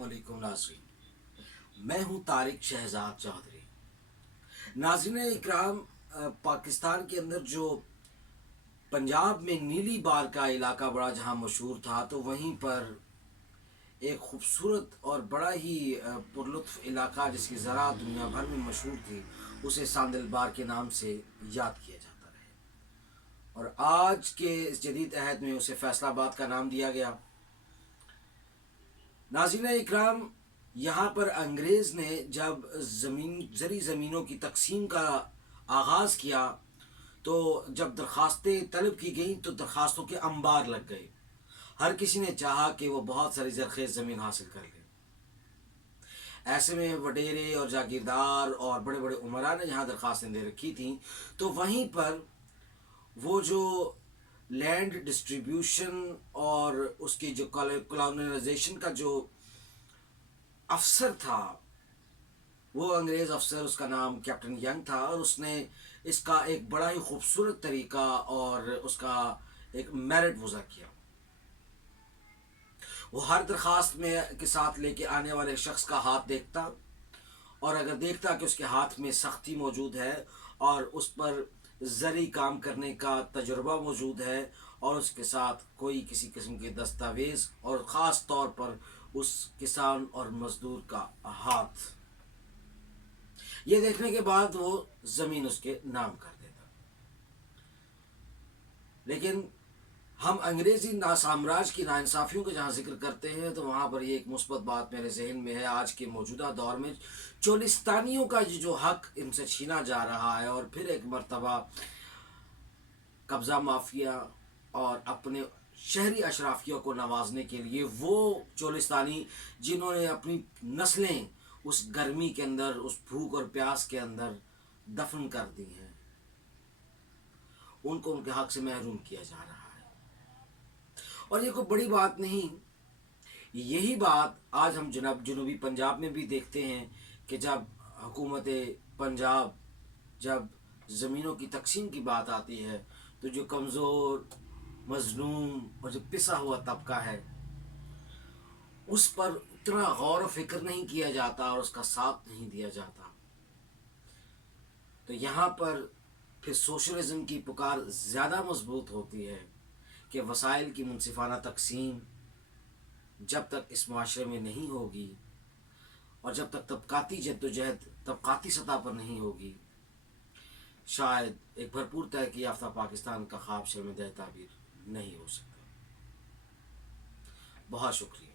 अस्सलाम वालेकुम नाज़रीन। मैं हूं तारिक शहजाद चौधरी। नाज़रीन इकराम, पाकिस्तान के अंदर जो पंजाब में नीली बार का इलाका बड़ा जहां मशहूर था, तो वहीं पर एक खूबसूरत और बड़ा ही पुरलुत्फ़ इलाका जिसकी ज़राअत दुनिया भर में मशहूर थी, उसे सांदल बार के नाम से याद किया जाता रहे। और आज के इस जदीद अहद में उसे फैसलाबाद का नाम दिया गया। नाज़रीन इकराम, यहाँ पर अंग्रेज़ ने जब ज़री ज़मीनों की तकसीम का आगाज़ किया, तो जब दरख्वास्तें तलब की गईं तो दरख्वास्तों के अंबार लग गए। हर किसी ने चाहा कि वो बहुत सारी ज़रख़ेज़ ज़मीन हासिल कर ले। ऐसे में वडेरे और जागीरदार और बड़े बड़े उमरा ने जहाँ दरख्वास्तें दे रखी थीं, तो वहीं पर वो जो लैंड डिस्ट्रीब्यूशन और उसकी जो कॉलोनाइजेशन का जो अफसर था, वो अंग्रेज़ अफसर, उसका नाम कैप्टन यंग था, और उसने इसका एक बड़ा ही खूबसूरत तरीका और उसका एक मेरिट वज़ा किया। वो हर दरख्वास्त में के साथ लेके आने वाले शख्स का हाथ देखता, और अगर देखता कि उसके हाथ में सख्ती मौजूद है और उस पर ज़री काम करने का तजुर्बा मौजूद है और उसके साथ कोई किसी किस्म के दस्तावेज़, और ख़ास तौर पर उस किसान और मज़दूर का हाथ, ये देखने के बाद वो ज़मीन उसके नाम कर देता। लेकिन हम अंग्रेज़ी साम्राज्य की नाइंसाफ़ियों का जहाँ ज़िक्र करते हैं, तो वहाँ पर ये एक मुस्बत बात मेरे जहन में है। आज के मौजूदा दौर में चोलिस्तानियों का जो हक़ इनसे छीना जा रहा है, और फिर एक मरतबा कब्ज़ा माफिया और अपने शहरी अशराफिया को नवाजने के लिए वो चोलिस्तानी जिन्होंने अपनी नस्लें उस गर्मी के अंदर, उस भूख और प्यास के अंदर दफन कर दी हैं, उनको उनके हक़ से महरूम किया जा रहा है। और ये कोई बड़ी बात नहीं। यही बात आज हम जनूबी पंजाब में भी देखते हैं कि जब हुकूमत पंजाब, जब ज़मीनों की तकसीम की बात आती है, तो जो कमज़ोर, मज़लूम और जो पिसा हुआ तबका है, उस पर उतना गौर व फिक्र नहीं किया जाता और उसका साथ नहीं दिया जाता। तो यहाँ पर फिर सोशलिज़म की पुकार ज़्यादा मजबूत होती है कि वसाइल की मुनसिफाना तकसीम जब तक इस माशरे में नहीं होगी, और जब तक तबकाती जद्दोजहद तबकाती सतह पर नहीं होगी, शायद एक भरपूर तरक्की याफ्ता पाकिस्तान का ख्वाब शर्मिंदा ताबीर नहीं हो सकता। बहुत शुक्रिया।